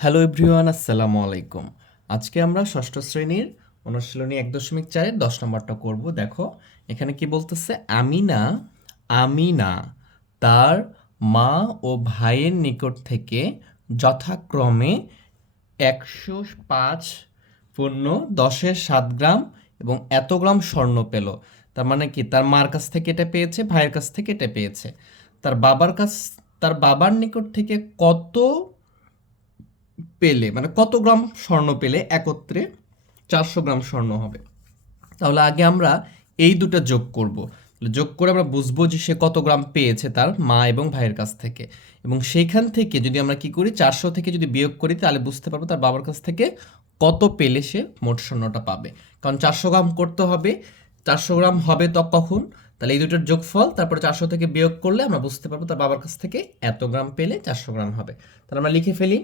Hello everyone আসসালামু আলাইকুম। আজকে আমরা ষষ্ঠ শ্রেণির অনুশীলনী এক দশমিক চারের দশ নম্বরটা করব। দেখো, এখানে কি বলতেছে? আমিনা আমিনা, তার মা ও ভাইয়ের নিকট থেকে যথাক্রমে একশো পাঁচ পণ্য দশের সাত গ্রাম এবং এত গ্রাম স্বর্ণ পেল। তার মানে কি? তার মার কাছ থেকে এটা পেয়েছে, ভাইয়ের কাছ থেকে এটা পেয়েছে। তার বাবার কাছ, তার বাবার নিকট থেকে কত পেলে মানে কত গ্রাম স্বর্ণ পেলে একত্রে চারশো গ্রাম স্বর্ণ হবে। তাহলে আগে আমরা এই দুটো যোগ করব। যোগ করে আমরা বুঝব যে সে কত গ্রাম পেয়েছে তার মা এবং ভাইয়ের কাছ থেকে। এবং সেইখান থেকে যদি আমরা কি করি, চারশো থেকে যদি বিয়োগ করি, তাহলে বুঝতে পারব তার বাবার কাছ থেকে কত পেলে সে মোট স্বর্ণটা পাবে। কারণ চারশো গ্রাম করতে হবে, চারশো গ্রাম হবে তো কখন? তাহলে এই দুটোর যোগফল, তারপরে চারশো থেকে বিয়োগ করলে আমরা বুঝতে পারব তার বাবার কাছ থেকে এত গ্রাম পেলে চারশো গ্রাম হবে। তাহলে আমরা লিখে ফেলি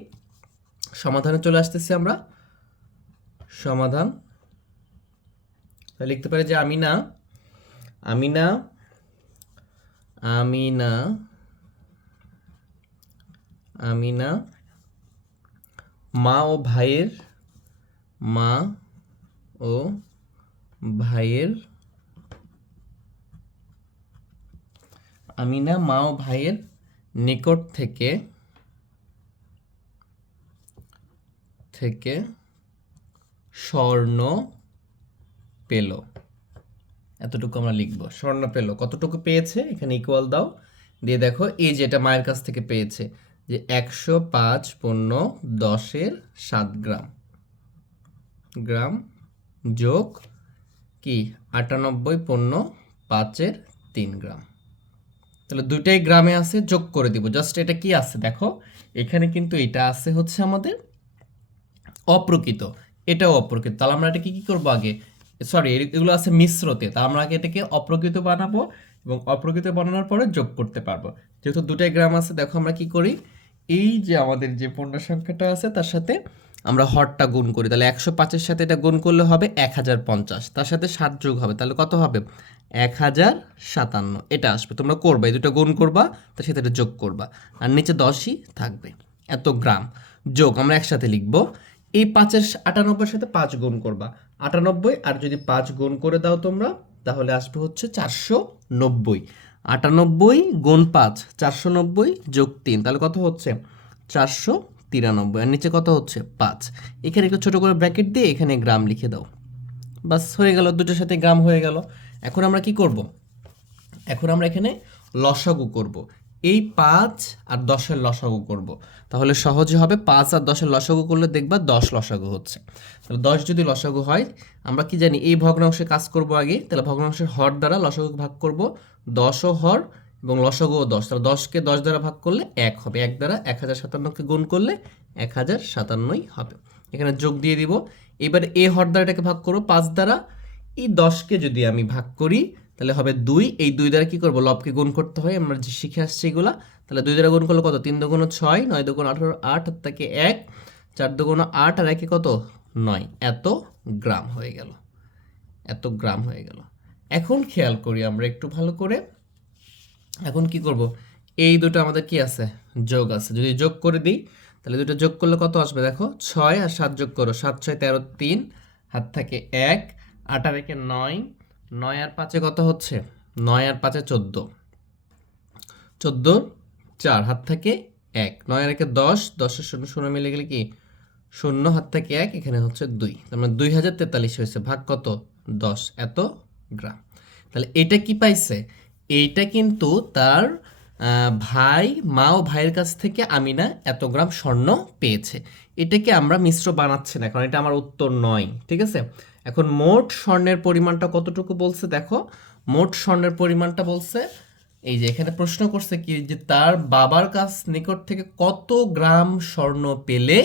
সমাধানে চলে আসতেছি আমরা। সমাধান। লিখতে পারি যে আমি না আমি না আমি না আমি না মা ও ভাইয়ের, মা ও ভাইয়ের আমি না মা ও ভাইয়ের নিকট থেকে থেকে স্বর্ণ পেল। এতটুকু আমরা লিখব। স্বর্ণ পেল। কতটুকু পেয়েছে? এখানে ইকুয়াল দাও। দিয়ে দেখো, এই যেটা মায়ের কাছ থেকে পেয়েছে, যে একশো পাঁচ পণ্য দশের সাত গ্রাম। গ্রাম যোগ কি? আটানব্বই পণ্য পাঁচের তিন গ্রাম। তাহলে দুইটাই গ্রামে আছে, যোগ করে দিব। জাস্ট এটা কি আছে? দেখো, এখানে কিন্তু এটা আছে হচ্ছে আমাদের অপ্রকৃত, এটাও অপ্রকৃত। তাহলে আমরা এটাকে কি করব আগে? সরি এগুলো আছে মিশ্রতে। তা আমরা আগে এটাকে অপ্রকৃত বানাবো এবং অপ্রকৃত বানানোর পরে যোগ করতে পারব। যেহেতু দুটাই গ্রাম আছে, দেখো আমরা কি করি? এই যে আমাদের যে পূর্ণ সংখ্যাটা আছে, তার সাথে আমরা হরটা গুণ করি। তাহলে একশো পাঁচের সাথে এটা গুণ করলে হবে এক হাজার পঞ্চাশ। তার সাথে সাত যোগ হবে, তাহলে কত হবে? এক হাজার সাতান্ন। এটা আসবে, তোমরা করবা, এই দুটো গুণ করবা, তার সাথে এটা যোগ করবা। আর নিচে দশই থাকবে। এত গ্রাম। যোগ আমরা একসাথে লিখব। এই পাঁচের আটানব্বইয়ের সাথে পাঁচ গুণ করবা। আটানব্বই, আর যদি পাঁচ গুণ করে দাও তোমরা, তাহলে আসবে হচ্ছে চারশো নব্বই। আটানব্বই গুণ পাঁচ, চারশো নব্বই যোগ তিন, তাহলে কত হচ্ছে? চারশো তিরানব্বই, আর নিচে কত হচ্ছে? পাঁচ। এখানে একটু ছোটো করে ব্র্যাকেট দিয়ে এখানে গ্রাম লিখে দাও। বাস, হয়ে গেল, দুটোর সাথে গ্রাম হয়ে গেল। এখন আমরা কি করব? এখন আমরা এখানে লসাগু করব। এই পাঁচ আর দশের লসাগু করব। তাহলে সহজে হবে পাঁচ আর দশের লসাগু করলে দেখবা দশ লসাগু হচ্ছে। তাহলে দশ যদি লসাগু হয়, আমরা কি জানি এই ভগ্নাংশে কাজ করব আগে, তাহলে ভগ্নাংশের হর দ্বারা লসাগু ভাগ করব। দশ ও হর এবং লসাগু ও দশ। তাহলে দশকে দশ দ্বারা ভাগ করলে এক হবে। এক দ্বারা এক হাজার সাতান্নকে গুণ করলে এক হাজার সাতান্নই হবে। এখানে যোগ দিয়ে দিব। এবার এ হর দ্বারা এটাকে ভাগ করব পাঁচ দ্বারা। এই দশকে যদি আমি ভাগ করি তাহলে হবে দুই। এই দুই দ্বারা কি করব? লবকে গুণ করতে হয়। আমরা যে শিখে আসছি এগুলা, তাহলে দুই দ্বারা গুণ করলে কত? তিন দুগুণ ছয়, নয় দুগুণ আঠারো, আট তাকে এক, চার দুগুণ আট, আর একে কত? নয়। এত গ্রাম হয়ে গেল। এত গ্রাম হয়ে গেল। এখন খেয়াল করি আমরা একটু ভালো করে। এখন কি করব? এই দুটো আমাদের কি আছে? যোগ আছে। যদি যোগ করে দিই, তাহলে দুটো যোগ করলে কত আসবে? দেখো, ছয় আর সাত যোগ করো। সাত, ছয়, তেরো, তিন, হাত থাকে এক, আট, আর একে নয় নয় আর পাঁচে কত হচ্ছে? নয় আর পাঁচে চোদ্দ। চোদ্দ, চার, হাত থেকে এক। নয় আর একে দশ দশের শূন্য শূন্য মিলে গেলে কি? শূন্য, হাত থেকে এক, এখানে হচ্ছে দুই। তার মানে দুই হাজার তেতাল্লিশ হয়েছে। ভাগ কত? দশ। এত গ্রাম। তাহলে এটা কি পাইছে? এইটা কিন্তু তার ভাই, মা ও ভাইয়ের কাছ থেকে আমিনা এত গ্রাম স্বর্ণ পেয়েছে। এটাকে আমরা মিশ্র বানাচ্ছি না, কারণ এটা আমার উত্তর নয়। ঠিক আছে? এখন মোট স্বর্ণের পরিমাণটা কতটুকু বলছে দেখো? মোট স্বর্ণের পরিমাণটা বলছে, এই যে এখানে প্রশ্ন করছে কি যে তার বাবার কাছ নিকট থেকে কত গ্রাম স্বর্ণ পেলে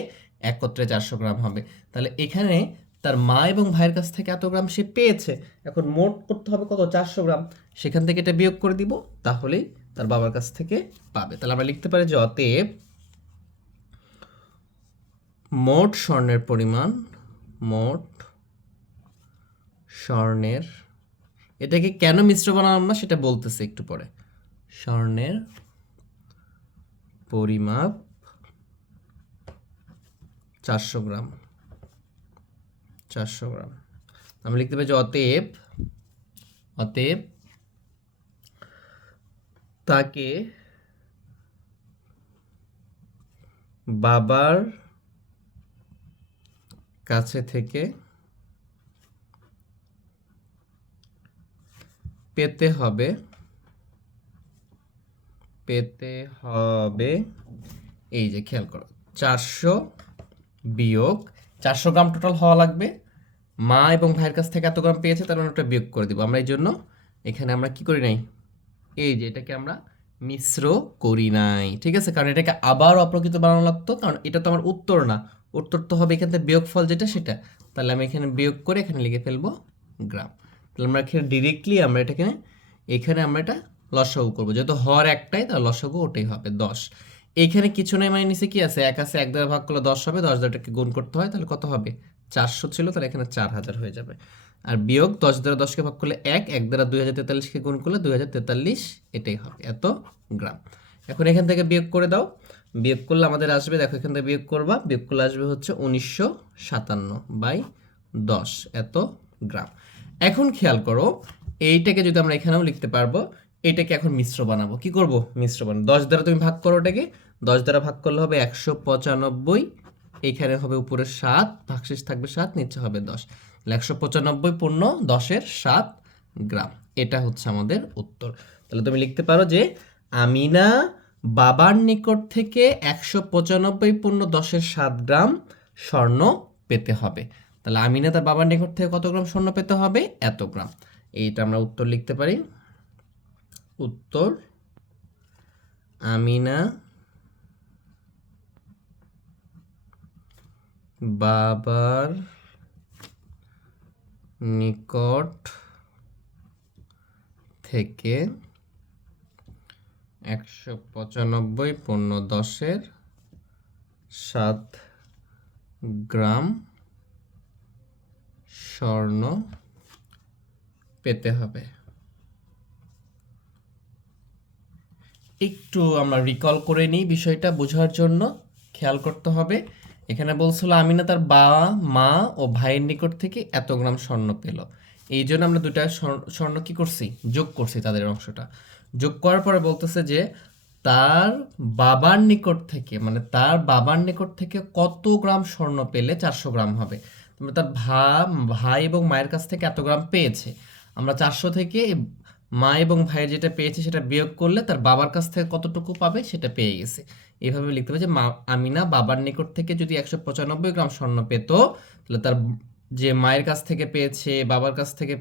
একত্রে চারশো গ্রাম হবে? তাহলে এখানে তার মা এবং ভাইয়ের কাছ থেকে এত গ্রাম সে পেয়েছে, এখন মোট করতে হবে কত? চারশো গ্রাম। সেখান থেকে এটা বিয়োগ করে দিব, তাহলেই তার বাবার কাছ থেকে পাবে। তাহলে আমরা লিখতে পারি যে অতএব মোট স্বর্ণের পরিমাণ, মোট স্বর্ণের, এটাকে কেন মিশ্র বানালাম না সেটা বলতেছে একটু পরে। স্বর্ণের পরিমাপ চারশো গ্রাম চারশো গ্রাম। আমি লিখতে পারি যে অতএব অতএব তাকে বাবার কাছে থেকে পেতে হবে পেতে হবে, এই যে খেয়াল করো, চারশো বিয়োগ, চারশো গ্রাম টোটাল হওয়া লাগবে। মা এবং ভাইয়ের কাছ থেকে এত গ্রাম পেয়েছে, তার মানে ওটা বিয়োগ করে দিব। আমরা এই জন্য এখানে আমরা কি করি নাই? এই যে এটাকে আমরা মিশ্র করি নাই, ঠিক আছে? কারণ এটাকে আবার অপ্রকৃত বানানো লাগতো, কারণ এটা তো আমার উত্তর না। উত্তর তো হবে এখান থেকে বিয়োগফল যেটা সেটা। তাহলে আমি এখানে বিয়োগ করে এখানে লিখে ফেলব গ্রাম। তাহলে আমরা এখানে ডিরেক্টলি আমরা এটাকে, এখানে আমরা এটা লসাগু করব। যেহেতু হর একটাই, তাহলে লসাগু ওটাই হবে, দশ। এখানে কিছু নেই মানে নিচে কি আছে? এক আছে, এক দ্বারা ভাগ করলে দশ হবে, দশ দ্বারাটাকে গুণ করতে হয়, তাহলে কত হবে? চারশো ছিল, তাহলে এখানে চার হাজার হয়ে যাবে। আর বিয়োগ দশ দ্বারা দশকে ভাগ করলে এক এক দ্বারা দুই হাজার তেতাল্লিশকে গুণ করলে দুই হাজার তেতাল্লিশ, এটাই হবে। এত গ্রাম। এখন এখান থেকে বিয়োগ করে দাও। বিয়োগ করলে আমাদের আসবে, দেখো এখান থেকে বিয়োগ করবা। বিয়োগ করলে আসবে হচ্ছে উনিশশো সাতান্ন বাই দশ। এত গ্রাম। এখন খেয়াল করো, এইটাকে যদি আমরা এখানেও লিখতে পারব, এটাকে এখন মিশ্র বানাবো। কি করব? মিশ্র বানাবো। দশ দ্বারা তুমি ভাগ করো ওটাকে। দশ দ্বারা ভাগ করলে হবে একশো পঁচানব্বই। এইখানে হবে উপরে সাত, ভাগশেষ থাকবে সাত, নিচে হবে দশ। একশো পঁচানব্বই পূর্ণ দশের সাত গ্রাম। এটা হচ্ছে আমাদের উত্তর। তাহলে তুমি লিখতে পারো যে আমিনা বাবার নিকট থেকে একশো পঁচানব্বই পূর্ণ দশের সাত গ্রাম স্বর্ণ পেতে হবে। তাহলে আমিনা তার বাবার নিকট থেকে কত গ্রাম স্বর্ণ পেতে হবে? এত গ্রাম। এইটা আমরা উত্তর লিখতে পারি। উত্তর, আমিনা বাবার নিকট থেকে একশো পঁচানব্বই পণ্য দশের সাত গ্রাম স্বর্ণ পেতে হবে। একটু আমরা রিকল করে নিই বিষয়টা বোঝার জন্য। খেয়াল করতে হবে, এখানে বলছিল আমিনা তার বাবা মা ও ভাইয়ের নিকট থেকে এত গ্রাম স্বর্ণ পেল। এই জন্য আমরা দুটা স্বর্ণ- কি করছি? যোগ করছি তাদের অংশটা। যোগ করার পরে বলতেছে যে তার বাবার নিকট থেকে মানে তার বাবার নিকট থেকে কত গ্রাম স্বর্ণ পেলে চারশো গ্রাম হবে। তার ভা ভাই এবং মায়ের কাছ থেকে এত গ্রাম পেয়েছে। আমরা চারশো থেকে মা এবং ভাইয়ের যেটা পেয়েছে সেটা বিয়োগ করলে তার বাবার কাছ থেকে কতটুকু পাবে সেটা পেয়ে গেছে। এভাবে লিখতে হবে যে, মা আমিনা বাবার নিকট থেকে যদি একশো পঁচানব্বই গ্রাম স্বর্ণ পেত, তাহলে তার যে মায়ের কাছ থেকে পেয়েছে, বাবার কাছ থেকে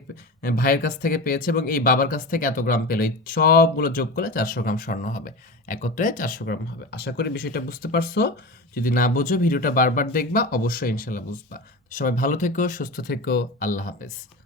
ভাইয়ের কাছ থেকে পেয়েছে এবং এই বাবার কাছ থেকে এত গ্রাম পেল। এই সবগুলো যোগ করলে চারশো গ্রাম স্বর্ণ হবে। একত্রে চারশো গ্রাম হবে। আশা করি বিষয়টা বুঝতে পারছ। যদি না বোঝো, ভিডিওটা বারবার দেখবা, অবশ্যই ইনশাল্লাহ বুঝবা। সবাই ভালো থেকো, সুস্থ থেকো। আল্লাহ হাফেজ।